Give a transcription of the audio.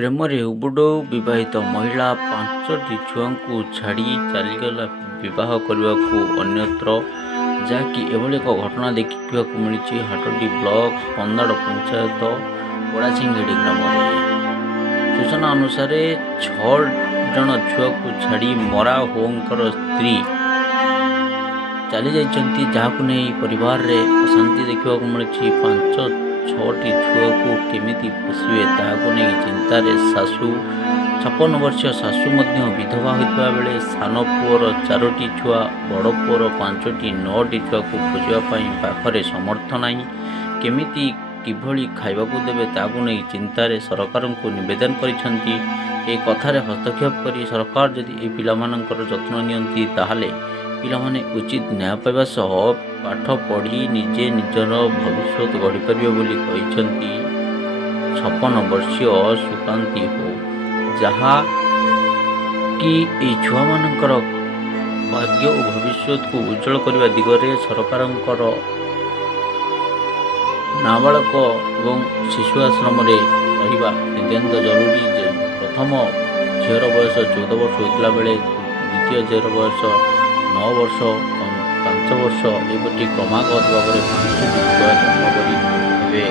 ପ୍ରେମରେ ଉବୁଡଉ ବିବାହିତ ମହିଳା 5ଟି ଛୁଆଙ୍କୁ ଛାଡ଼ି ଚାଲିଗଲା ବିବାହ କରିବାକୁ ଅନ୍ୟତ୍ର, ଯାହାକି ଏଭଳି ଏକ ଘଟଣା ଦେଖିବାକୁ ମିଳିଛି ହାଟଡି ବ୍ଲକ ପନ୍ଦାଡ଼ ପଞ୍ଚାୟତ ପୋଡ଼ାସିଂଘେଡ଼ି ଗ୍ରାମରେ। ସୂଚନା ଅନୁସାରେ 6 ଜଣ ଛୁଆକୁ ଛାଡ଼ି ମରା ହୋଙ୍କର ସ୍ତ୍ରୀ ଚାଲି ଯାଇଛନ୍ତି, ଯାହାକୁ ନେଇ ପରିବାରରେ ଅଶାନ୍ତି ଦେଖିବାକୁ ମିଳିଛି। 5-6ଟି ଛୁଆକୁ କେମିତି ପୋଷିବେ ତାହାକୁ ନେଇ ଚିନ୍ତାରେ ଶାଶୁ। 56 ବର୍ଷୀୟ ଶାଶୁ ମଧ୍ୟ ବିଧବା ହୋଇଥିବା ବେଳେ ସାନ ପୁଅର 4ଟି ଛୁଆ, ବଡ଼ ପୁଅର 5ଟି 9ଟି ଛୁଆକୁ ପୋଷିବା ପାଇଁ ପାଖରେ ସମର୍ଥ ନାହିଁ। କେମିତି କିଭଳି ଖାଇବାକୁ ଦେବେ ତାହାକୁ ନେଇ ଚିନ୍ତାରେ ସରକାରଙ୍କୁ ନିବେଦନ କରିଛନ୍ତି। ଏ କଥାରେ ହସ୍ତକ୍ଷେପ କରି ସରକାର ଯଦି ଏ ପିଲାମାନଙ୍କର ଯତ୍ନ ନିଅନ୍ତି ତାହେଲେ ପିଲାମାନେ ଉଚିତ ନ୍ୟାୟ ପାଇବା ସହ ପାଠ ପଢ଼ି ନିଜେ ନିଜର ଭବିଷ୍ୟତ ଗଢ଼ିପାରିବେ ବୋଲି କହିଛନ୍ତି 56 ବର୍ଷୀୟ ସୁକାନ୍ତି ହୋ, ଯାହାକି ଏହି ଛୁଆମାନଙ୍କର ଭାଗ୍ୟ ଓ ଭବିଷ୍ୟତକୁ ଉଜ୍ଜ୍ୱଳ କରିବା ଦିଗରେ ସରକାରଙ୍କର ନାବାଳକ ଏବଂ ଶିଶୁ ଆଶ୍ରମରେ ରହିବା ନିତ୍ୟାନ୍ତ ଜରୁରୀ। ଯେ ପ୍ରଥମ ଝିଅର ବୟସ 14 ବର୍ଷ ହୋଇଥିଲା ବେଳେ ଦ୍ୱିତୀୟ ଝିଅର ବୟସ 9 ବର୍ଷ, 5 ବର୍ଷ, ଏପରି କ୍ରମାଗତ ଭାବରେ 5ଟି ଛୁଆ ଜନ୍ମ କରି ଏବେ